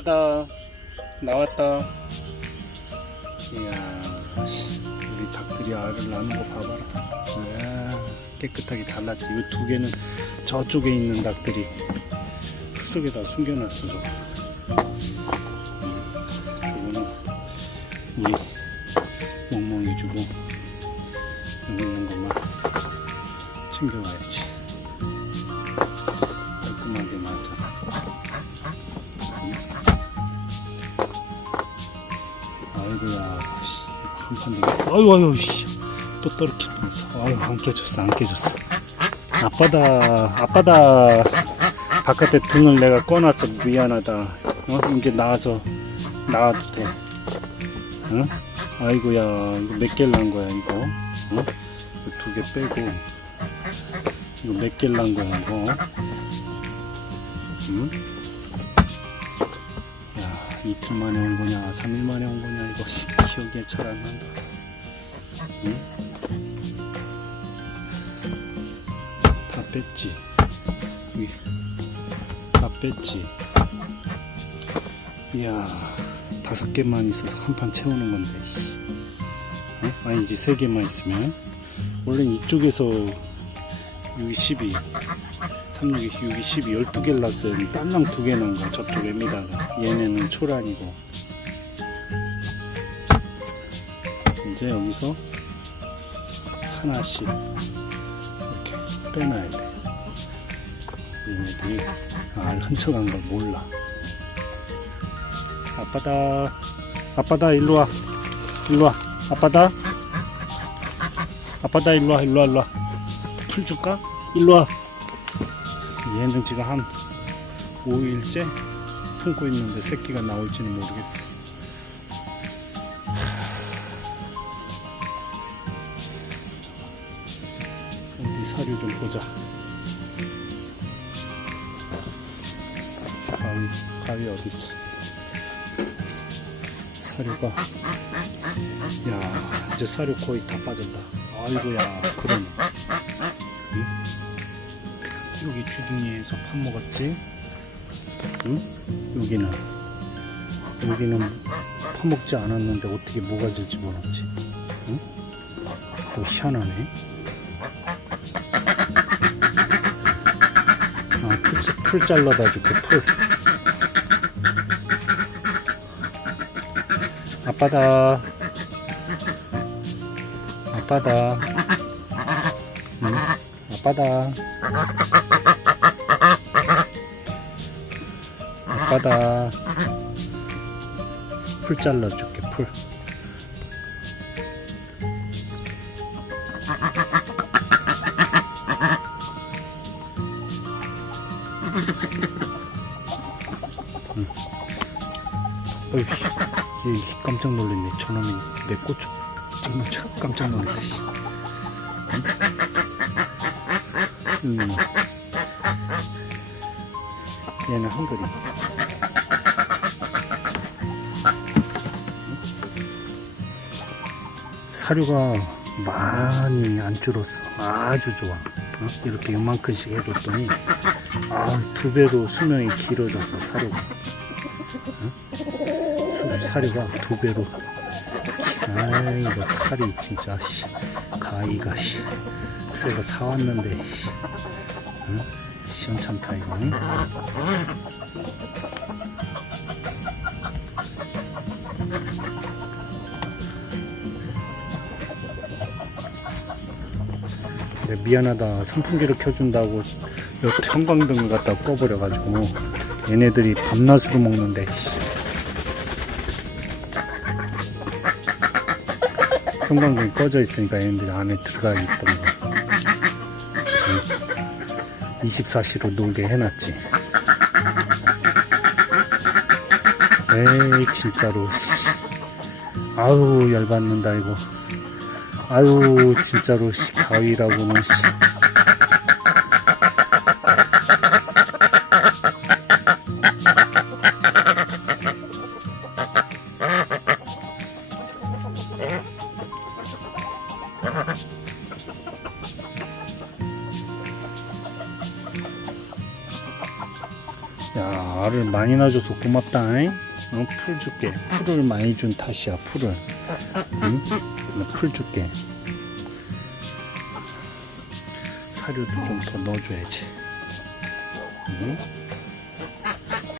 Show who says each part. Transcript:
Speaker 1: 바다 나왔다. 이야, 씨, 우리 닭들이 알을 낳는 거 봐봐라. 이야, 깨끗하게 잘났지. 이 두 개는 저쪽에 있는 닭들이 풀 속에 다 숨겨놨어. 저거. 음, 저거는 우리 멍멍이 주고 여기 있는 것만 챙겨와야지. 아이고야, 씨, 한판 되게. 아유, 아유, 씨. 또 떨어질 뻔했어. 아유, 안 깨졌어, 안 깨졌어. 아빠다, 아빠다. 바깥에 등을 내가 꺼놨어. 미안하다. 어? 이제 나와서, 나와도 돼. 어? 아이고야, 이거 몇 개를 난 거야, 이거. 어? 두개 빼고. 이거 몇 개를 난 거야, 이거. 응? 야, 이틀 만에 온 거냐, 3일 만에 온 거냐, 이거 씨, 기억이 잘안 난다. 응? 다 뺐지. 다 뺐지. 이야, 다섯 개만 있어서 한 판 채우는 건데. 씨. 어? 아니지, 세 개만 있으면. 원래 이쪽에서 6, 12, 36, 6, 12, 12개를 낳았어요. 딸랑 두개 낳은 거야, 저쪽 애미다가. 얘네는 초란이고. 이제 여기서 하나씩 이렇게 빼놔야 돼. 얘네들이 알 훔쳐간 걸 몰라. 아빠다. 아빠다, 일로 와. 일로 와. 아빠다. 아빠다, 일로 와, 일로 와, 일로 와. 풀 줄까? 일로 와. 얘는 지금 한 5일째 품고 있는데 새끼가 나올지는 모르겠어. 어디 사료 좀 보자. 가위, 가위 어디 있어? 사료가 야 이제 사료 거의 다 빠졌다. 아이고야 그러네. 응? 여기 주둥이에서 밥 먹었지? 응? 여기는 여기는 파먹지 않았는데 어떻게 뭐가 질지 몰랐지? 응? 또 희한하네. 아, 풀, 풀 잘라다 줄게, 풀. 아빠다. 아빠다. 응? 아빠다. 아빠다. 풀 잘라줄게, 풀. 응. 어이, 얘 깜짝 놀랐네. 저놈이 내척 깜짝 놀랐다. 음. 얘는 한글이. 사료가 많이 안 줄었어. 아주 좋아. 어? 이렇게 요만큼씩 해줬더니 아, 두 배로 수명이 길어졌어 사료가. 응? 수- 사료가 두 배로. 아이고 칼이 진짜 씨, 가위가 씨, 새거 사왔는데 씨. 응? 시원찮다 이거. 응? 근데 미안하다 선풍기를 켜준다고 여 형광등을 갖다 꺼버려가지고 얘네들이 밤낮으로 먹는데 씨. 형광등이 꺼져 있으니까 얘네들이 안에 들어가 있던 거 24시로 놀게 해놨지. 에이 진짜로. 씨. 아우 열받는다 이거. 아유 진짜로 씨 가위라고는 야 알을 많이 놔줘서 고맙다. 잉? 어, 풀 줄게. 풀을 많이 준 탓이야. 풀을. 응? 나풀 줄게. 사료도 좀 더 넣어줘야지. 응?